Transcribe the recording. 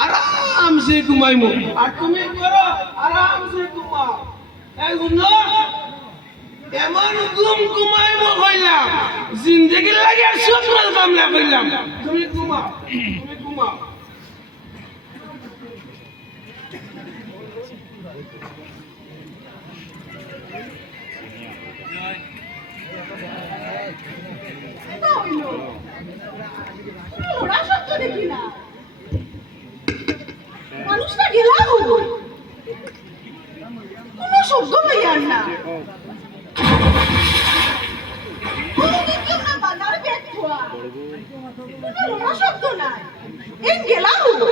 আরামসে ঘুমাইমু আর তুমি করো আরামসে ঘুমাও এই গুনো এমন ঘুমাইমু কইলাম জিন্দেগি লাগে আর স্বপ্ন কামলা কইলাম তুমি ঘুমাও মানুষটা গেলা হলো কোনো শব্দ পাইয়ার না বাজার ব্যাগ খোয়া কোনো শব্দ নাই এই গেলা হলো